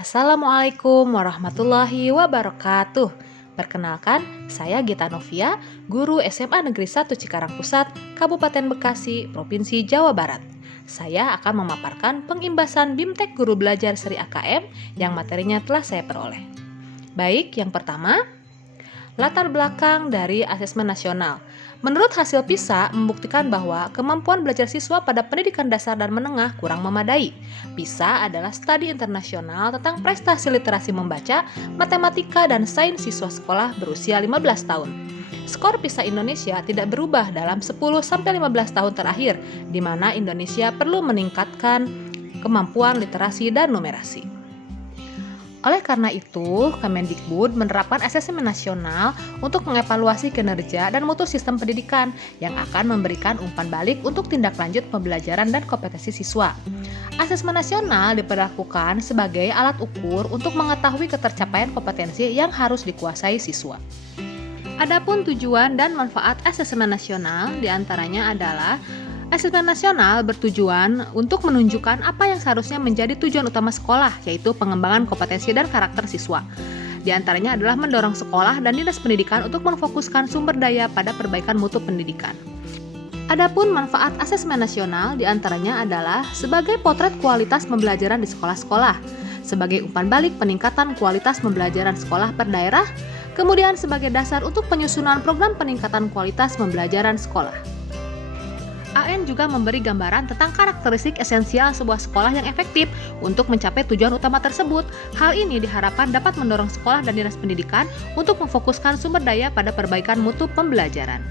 Assalamualaikum warahmatullahi wabarakatuh. Perkenalkan, saya Gita Novia, guru SMA Negeri 1 Cikarang Pusat, Kabupaten Bekasi, Provinsi Jawa Barat. Saya akan memaparkan pengimbasan BIMTEK Guru Belajar Seri AKM yang materinya telah saya peroleh. Baik, yang pertama, latar belakang dari asesmen nasional. Menurut hasil PISA membuktikan bahwa kemampuan belajar siswa pada pendidikan dasar dan menengah kurang memadai. PISA adalah studi internasional tentang prestasi literasi membaca, matematika, dan sains siswa sekolah berusia 15 tahun. Skor PISA Indonesia tidak berubah dalam 10-15 tahun terakhir, di mana Indonesia perlu meningkatkan kemampuan literasi dan numerasi. Oleh karena itu, Kemendikbud menerapkan asesmen nasional untuk mengevaluasi kinerja dan mutu sistem pendidikan yang akan memberikan umpan balik untuk tindak lanjut pembelajaran dan kompetensi siswa. Asesmen nasional diperlakukan sebagai alat ukur untuk mengetahui ketercapaian kompetensi yang harus dikuasai siswa. Adapun tujuan dan manfaat asesmen nasional diantaranya adalah asesmen nasional bertujuan untuk menunjukkan apa yang seharusnya menjadi tujuan utama sekolah, yaitu pengembangan kompetensi dan karakter siswa. Di antaranya adalah mendorong sekolah dan dinas pendidikan untuk memfokuskan sumber daya pada perbaikan mutu pendidikan. Adapun manfaat asesmen nasional di antaranya adalah sebagai potret kualitas pembelajaran di sekolah-sekolah, sebagai umpan balik peningkatan kualitas pembelajaran sekolah per daerah, kemudian sebagai dasar untuk penyusunan program peningkatan kualitas pembelajaran sekolah. AN juga memberi gambaran tentang karakteristik esensial sebuah sekolah yang efektif untuk mencapai tujuan utama tersebut. Hal ini diharapkan dapat mendorong sekolah dan dinas pendidikan untuk memfokuskan sumber daya pada perbaikan mutu pembelajaran.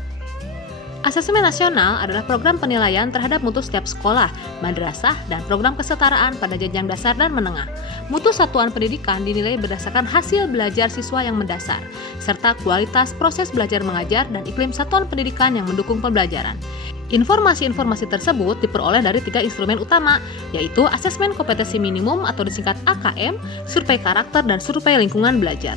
Asesmen nasional adalah program penilaian terhadap mutu setiap sekolah, madrasah, dan program kesetaraan pada jenjang dasar dan menengah. Mutu satuan pendidikan dinilai berdasarkan hasil belajar siswa yang mendasar, serta kualitas proses belajar mengajar dan iklim satuan pendidikan yang mendukung pembelajaran. Informasi-informasi tersebut diperoleh dari 3 instrumen utama, yaitu asesmen kompetensi minimum atau disingkat AKM, survei karakter, dan survei lingkungan belajar.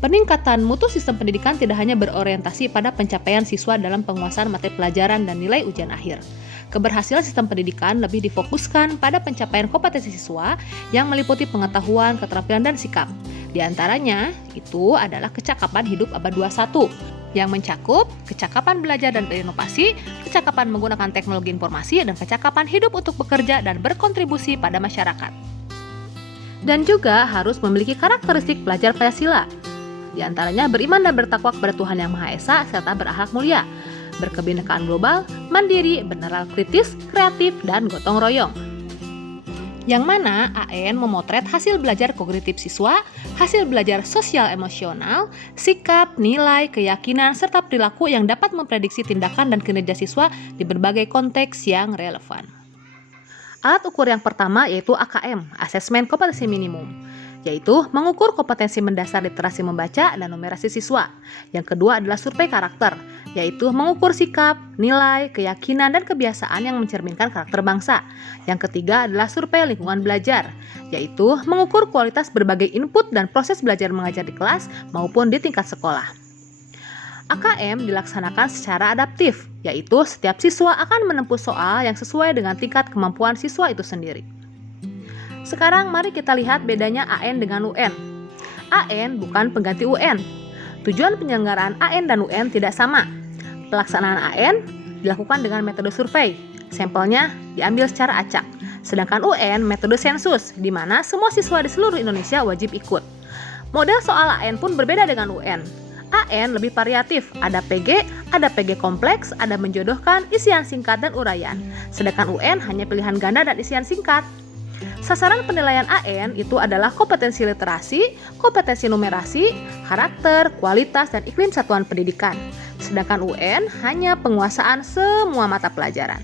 Peningkatan mutu sistem pendidikan tidak hanya berorientasi pada pencapaian siswa dalam penguasaan materi pelajaran dan nilai ujian akhir. Keberhasilan sistem pendidikan lebih difokuskan pada pencapaian kompetensi siswa yang meliputi pengetahuan, keterampilan, dan sikap. Di antaranya, itu adalah kecakapan hidup abad 21, yang mencakup kecakapan belajar dan berinovasi, kecakapan menggunakan teknologi informasi, dan kecakapan hidup untuk bekerja dan berkontribusi pada masyarakat. Dan juga harus memiliki karakteristik pelajar Pancasila. Di antaranya beriman dan bertakwa kepada Tuhan Yang Maha Esa serta berakhlak mulia, berkebinekaan global, mandiri, bernalar kritis, kreatif, dan gotong royong. Yang mana AN memotret hasil belajar kognitif siswa, hasil belajar sosial emosional, sikap, nilai, keyakinan, serta perilaku yang dapat memprediksi tindakan dan kinerja siswa di berbagai konteks yang relevan. Alat ukur yang pertama yaitu AKM, Asesmen Kompetensi Minimum, yaitu mengukur kompetensi mendasar literasi membaca dan numerasi siswa. Yang kedua adalah survei karakter, yaitu mengukur sikap, nilai, keyakinan, dan kebiasaan yang mencerminkan karakter bangsa. Yang ketiga adalah survei lingkungan belajar, yaitu mengukur kualitas berbagai input dan proses belajar mengajar di kelas maupun di tingkat sekolah. AKM dilaksanakan secara adaptif, yaitu setiap siswa akan menempuh soal yang sesuai dengan tingkat kemampuan siswa itu sendiri. Sekarang mari kita lihat bedanya AN dengan UN. AN bukan pengganti UN. Tujuan penyelenggaraan AN dan UN tidak sama. Pelaksanaan AN dilakukan dengan metode survei. Sampelnya diambil secara acak. Sedangkan UN metode sensus, di mana semua siswa di seluruh Indonesia wajib ikut. Model soal AN pun berbeda dengan UN. AN lebih variatif, ada PG kompleks, ada menjodohkan, isian singkat, dan uraian. Sedangkan UN hanya pilihan ganda dan isian singkat. Sasaran penilaian AN itu adalah kompetensi literasi, kompetensi numerasi, karakter, kualitas, dan iklim satuan pendidikan. Sedangkan UN hanya penguasaan semua mata pelajaran.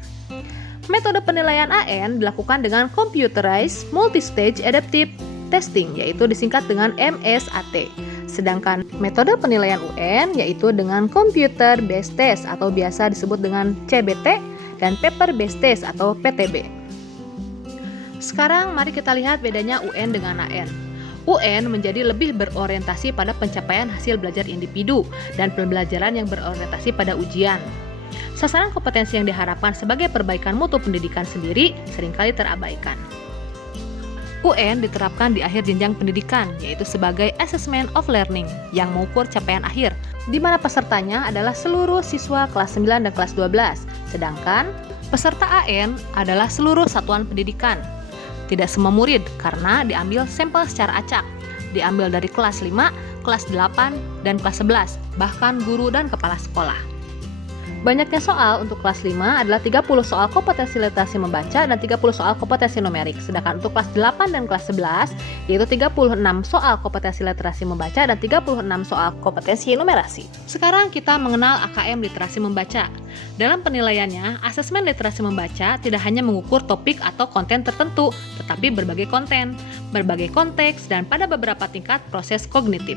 Metode penilaian AN dilakukan dengan Computerized Multistage Adaptive Testing, yaitu disingkat dengan MSAT. Sedangkan metode penilaian UN yaitu dengan Computer Based Test atau biasa disebut dengan CBT dan Paper Based Test atau PTB. Sekarang mari kita lihat bedanya UN dengan AN. UN menjadi lebih berorientasi pada pencapaian hasil belajar individu dan pembelajaran yang berorientasi pada ujian. Sasaran kompetensi yang diharapkan sebagai perbaikan mutu pendidikan sendiri seringkali terabaikan. UN diterapkan di akhir jenjang pendidikan, yaitu sebagai Assessment of Learning yang mengukur capaian akhir, di mana pesertanya adalah seluruh siswa kelas 9 dan kelas 12, sedangkan peserta AN adalah seluruh satuan pendidikan. Tidak semua murid karena diambil sampel secara acak, diambil dari kelas 5, kelas 8, dan kelas 11, bahkan guru dan kepala sekolah. Banyaknya soal untuk kelas 5 adalah 30 soal kompetensi literasi membaca dan 30 soal kompetensi numerik. Sedangkan untuk kelas 8 dan kelas 11 yaitu 36 soal kompetensi literasi membaca dan 36 soal kompetensi numerasi. Sekarang kita mengenal AKM literasi membaca. Dalam penilaiannya, asesmen literasi membaca tidak hanya mengukur topik atau konten tertentu, tetapi berbagai konten, berbagai konteks, dan pada beberapa tingkat proses kognitif.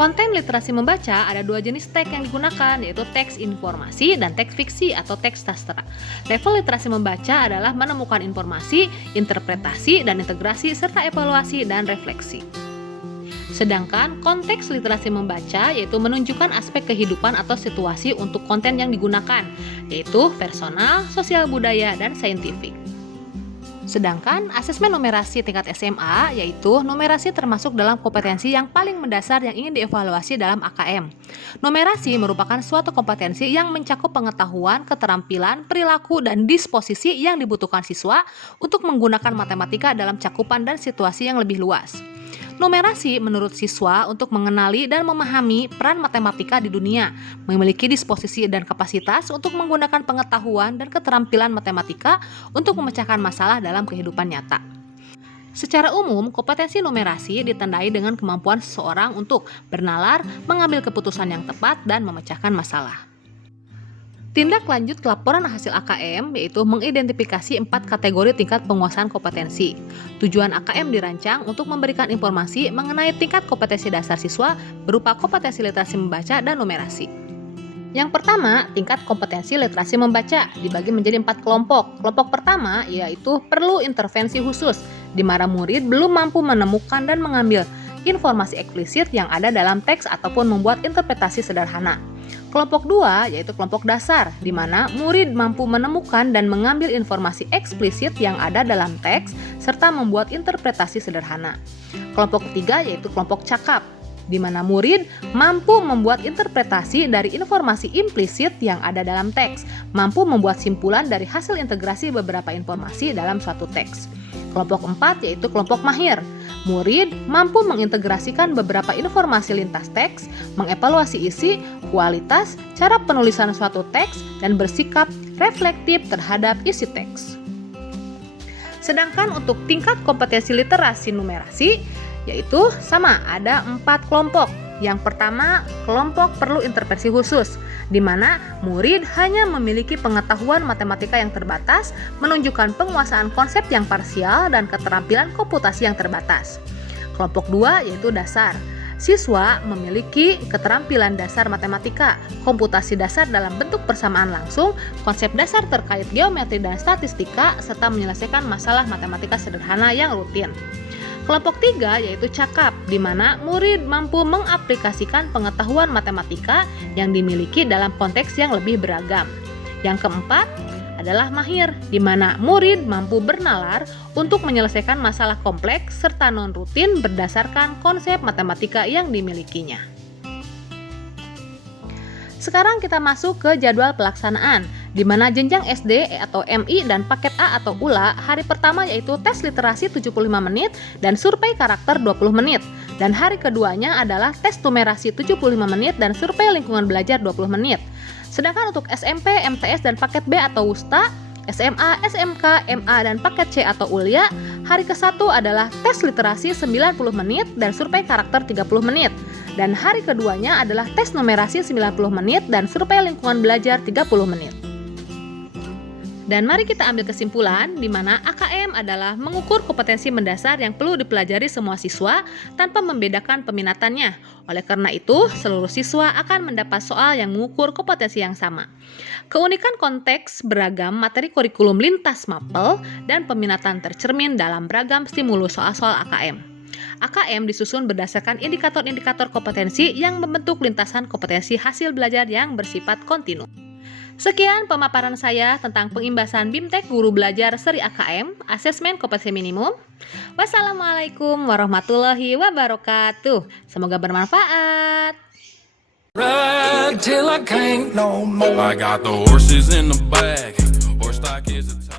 Konten literasi membaca ada dua jenis teks yang digunakan, yaitu teks informasi dan teks fiksi atau teks sastra. Level literasi membaca adalah menemukan informasi, interpretasi, dan integrasi, serta evaluasi dan refleksi. Sedangkan konteks literasi membaca yaitu menunjukkan aspek kehidupan atau situasi untuk konten yang digunakan, yaitu personal, sosial budaya, dan saintifik. Sedangkan asesmen numerasi tingkat SMA yaitu numerasi termasuk dalam kompetensi yang paling mendasar yang ingin dievaluasi dalam AKM. Numerasi merupakan suatu kompetensi yang mencakup pengetahuan, keterampilan, perilaku, dan disposisi yang dibutuhkan siswa untuk menggunakan matematika dalam cakupan dan situasi yang lebih luas. Numerasi menurut siswa untuk mengenali dan memahami peran matematika di dunia, memiliki disposisi dan kapasitas untuk menggunakan pengetahuan dan keterampilan matematika untuk memecahkan masalah dalam kehidupan nyata. Secara umum, kompetensi numerasi ditandai dengan kemampuan seseorang untuk bernalar, mengambil keputusan yang tepat, dan memecahkan masalah. Tindak lanjut laporan hasil AKM yaitu mengidentifikasi 4 kategori tingkat penguasaan kompetensi. Tujuan AKM dirancang untuk memberikan informasi mengenai tingkat kompetensi dasar siswa berupa kompetensi literasi membaca dan numerasi. Yang pertama, tingkat kompetensi literasi membaca dibagi menjadi 4 kelompok. Kelompok pertama yaitu perlu intervensi khusus, di mana murid belum mampu menemukan dan mengambil informasi eksplisit yang ada dalam teks ataupun membuat interpretasi sederhana. Kelompok 2 yaitu kelompok dasar, di mana murid mampu menemukan dan mengambil informasi eksplisit yang ada dalam teks serta membuat interpretasi sederhana. Kelompok ketiga yaitu kelompok cakap, di mana murid mampu membuat interpretasi dari informasi implisit yang ada dalam teks, mampu membuat simpulan dari hasil integrasi beberapa informasi dalam suatu teks. Kelompok 4 yaitu kelompok mahir. Murid mampu mengintegrasikan beberapa informasi lintas teks, mengevaluasi isi, kualitas, cara penulisan suatu teks, dan bersikap reflektif terhadap isi teks. Sedangkan untuk tingkat kompetensi literasi numerasi, yaitu sama, ada 4 kelompok. Yang pertama, kelompok perlu intervensi khusus, di mana murid hanya memiliki pengetahuan matematika yang terbatas, menunjukkan penguasaan konsep yang parsial dan keterampilan komputasi yang terbatas. Kelompok 2 yaitu dasar. Siswa memiliki keterampilan dasar matematika, komputasi dasar dalam bentuk persamaan langsung, konsep dasar terkait geometri dan statistika, serta menyelesaikan masalah matematika sederhana yang rutin. Kelompok 3 yaitu cakap, di mana murid mampu mengaplikasikan pengetahuan matematika yang dimiliki dalam konteks yang lebih beragam. Yang keempat adalah mahir, di mana murid mampu bernalar untuk menyelesaikan masalah kompleks serta non-rutin berdasarkan konsep matematika yang dimilikinya. Sekarang kita masuk ke jadwal pelaksanaan, di mana jenjang SD atau MI dan paket A atau ULA hari pertama yaitu tes literasi 75 menit dan survei karakter 20 menit. Dan hari keduanya adalah tes numerasi 75 menit dan survei lingkungan belajar 20 menit. Sedangkan untuk SMP, MTS dan paket B atau WUSTA, SMA, SMK, MA dan paket C atau ULIA, hari ke-1 adalah tes literasi 90 menit dan survei karakter 30 menit. Dan hari keduanya adalah tes numerasi 90 menit dan survei lingkungan belajar 30 menit. Dan mari kita ambil kesimpulan di mana AKM adalah mengukur kompetensi mendasar yang perlu dipelajari semua siswa tanpa membedakan peminatannya. Oleh karena itu, seluruh siswa akan mendapat soal yang mengukur kompetensi yang sama. Keunikan konteks beragam materi kurikulum lintas mapel dan peminatan tercermin dalam beragam stimulus soal-soal AKM. AKM disusun berdasarkan indikator-indikator kompetensi yang membentuk lintasan kompetensi hasil belajar yang bersifat kontinu. Sekian pemaparan saya tentang pengimbasan BIMTEK Guru Belajar Seri AKM, Asesmen Kompetensi Minimum. Wassalamualaikum warahmatullahi wabarakatuh. Semoga bermanfaat. Ride till I can't no more. I got the horses in the back. Horse stock is a